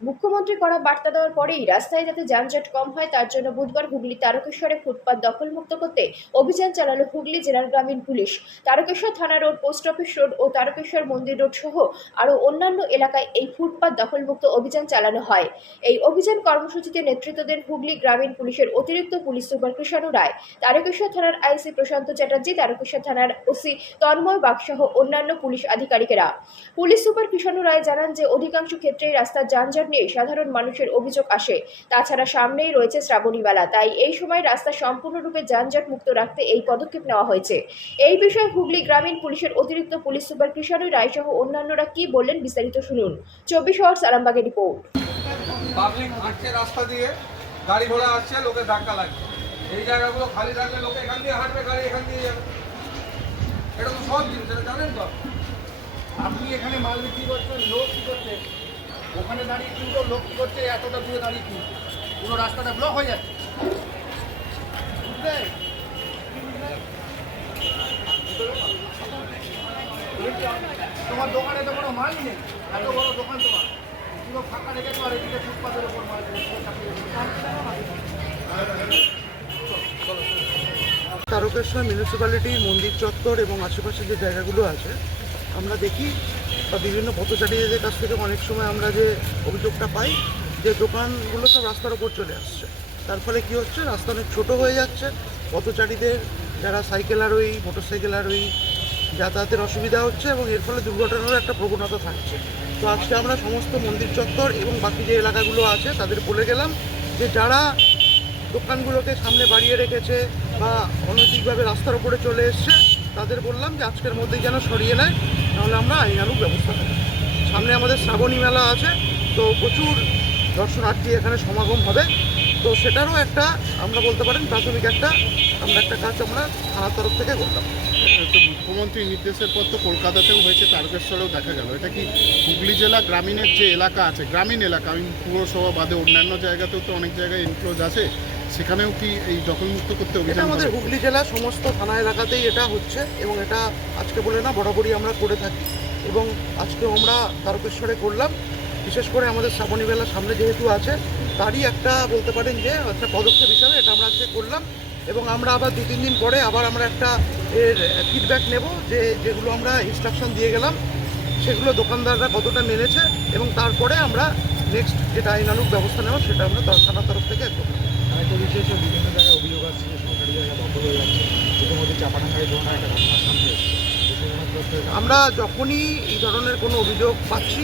মুখ্যমন্ত্রী করা বার্তা দেওয়ার পরেই রাস্তায় যাতে যানজট কম হয় তার জন্য বুধবার হুগলি তারকেশ্বরে ফুটপাত দখলমুক্ত করতে অভিযান চালালো হুগলি জেলার গ্রামীণ পুলিশ। তারকেশ্বর থানা রোড, পোস্ট অফিস রোড ও তারকেশ্বর মন্দির রোড সহ আরও অন্যান্য এলাকায় এই ফুটপাত দখলমুক্ত অভিযান চালানো হয়। এই অভিযান কর্মসূচিতে নেতৃত্ব দেন হুগলি গ্রামীণ পুলিশের অতিরিক্ত পুলিশ সুপার কৃষাণু রায়, তারকেশ্বর থানার আইসি প্রশান্ত চ্যাটার্জি, তারকেশ্বর থানার ওসি তন্ময় বাগ সহ অন্যান্য পুলিশ আধিকারিকেরা। পুলিশ সুপার কৃষাণু রায় জানান যে অধিকাংশ ক্ষেত্রেই রাস্তার যানজট নিয়ে সাধারণ মানুষের অভিযোগ আসে। তাছাড়া সামনেই রয়েছে শ্রাবণী মেলা, তাই এই সময় রাস্তা সম্পূর্ণরূপে যানজট মুক্ত রাখতে এই পদক্ষেপ নেওয়া হয়েছে। এই বিষয়ে হুগলি গ্রামীণ পুলিশের অতিরিক্ত পুলিশ সুপার কৃষাণু রায় সহ অন্যান্যরা কি বললেন বিস্তারিত শুনুন। 24 আওয়ার্স আরামবাগের রিপোর্ট। পাবলিক হাঁটছে রাস্তা দিয়ে, গাড়ি ঘোড়া আসছে, লোকের ধাক্কা লাগছে। এই জায়গাগুলো খালি থাকলে লোকে এখান দিয়ে হাঁটবে, গাড়ি এখান দিয়ে যাবে। এটা তো সহজ জিনিস, এটা জানেন তো। আপনি এখানে মাল বিক্রি করছেন, লোক কী করছে, ওখানে দাঁড়িয়ে কিনতো, লোক কী করছে, এতটা দূরে দাঁড়িয়ে কিনতো, পুরো রাস্তাটা ব্লক হয়ে যাচ্ছে। বুঝলে তোমার দোকানে তো কোনো মালই নেই, এত বড় দোকান তোমার, পুরো ফাঁকা রেখেছো, আর এদিকে ফুটপাতের ওপর মাল তারকেশ্বর মিউনিসিপ্যালিটির মন্দির চত্বর এবং আশেপাশে যে জায়গাগুলো আছে আমরা দেখি বা বিভিন্ন পথচারীদের কাছ থেকে অনেক সময় আমরা যে অভিযোগটা পাই যে দোকানগুলো সব রাস্তার ওপর চলে আসছে। তার ফলে কী হচ্ছে, রাস্তা অনেক ছোটো হয়ে যাচ্ছে, পথচারীদের যারা সাইকেল আরোহী, মোটরসাইকেল আরোহী যাতায়াতের অসুবিধা হচ্ছে এবং এর ফলে দুর্ঘটনারও একটা প্রবণতা থাকছে। তো আজকে আমরা সমস্ত মন্দির চত্বর এবং বাকি যে এলাকাগুলো আছে তাদের বলে গেলাম যে যারা দোকানগুলোকে সামনে বাড়িয়ে রেখেছে বা অনৈতিকভাবে রাস্তার উপরে চলে এসছে তাদের বললাম যে আজকের মধ্যেই যেন সরিয়ে নেয়, নাহলে আমরা আইনানুগ ব্যবস্থা নেব। সামনে আমাদের শ্রাবণী মেলা আছে, তো প্রচুর দর্শনার্থী এখানে সমাগম হবে, তো সেটারও একটা আমরা বলতে পারেন প্রাথমিক একটা কাজ আমরা থানার তরফ থেকে করলাম। তো মুখ্যমন্ত্রীর নির্দেশের পর তো কলকাতাতেও হয়েছে, তারকেশ্বরেও দেখা গেল। এটা কি হুগলি জেলা গ্রামীণের যে এলাকা আছে, গ্রামীণ এলাকা, আমি পুরসভা বাদে অন্যান্য জায়গাতেও তো অনেক জায়গায় এনক্লোজ আছে, সেখানেও কি এই দখলমুক্ত করতে এটা অভিযান? আমাদের হুগলি জেলা সমস্ত থানা এলাকাতেই এটা হচ্ছে এবং এটা আজকে বলে না, বরাবরই আমরা করে থাকি এবং আজকে আমরা তারকেশ্বরে করলাম। বিশেষ করে আমাদের শ্রাবণী মেলা সামনে যেহেতু আছে, তারই একটা বলতে পারেন যে একটা পদক্ষেপ হিসাবে এটা আমরা আজকে করলাম এবং আমরা আবার 2-3 দিন পরে আবার আমরা একটা এর ফিডব্যাক নেব যে যেগুলো আমরা ইনস্ট্রাকশন দিয়ে গেলাম সেগুলো দোকানদাররা কতটা মেনেছে এবং তারপরে আমরা নেক্সট যেটা আইনানুগ ব্যবস্থা নেওয়া সেটা আমরা থানার তরফ থেকে করব। আরেকটা বিষয় হচ্ছে বিভিন্ন জায়গায় অভিযোগ আসছে যে সরকারি জায়গা দখল হয়ে যাচ্ছে, ইতিমধ্যে চাপাডাঙ্গায় ধরনের একটা ঘটনার সামনে এসেছে। আমরা যখনই এই ধরনের কোনো অভিযোগ পাচ্ছি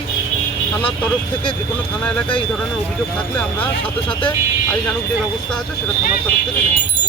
থানার তরফ থেকে, যে কোনো থানা এলাকায় এই ধরনের অভিযোগ থাকলে আমরা সাথে সাথে আইনানুগ যে ব্যবস্থা আছে সেটা থানার তরফ থেকে নেব।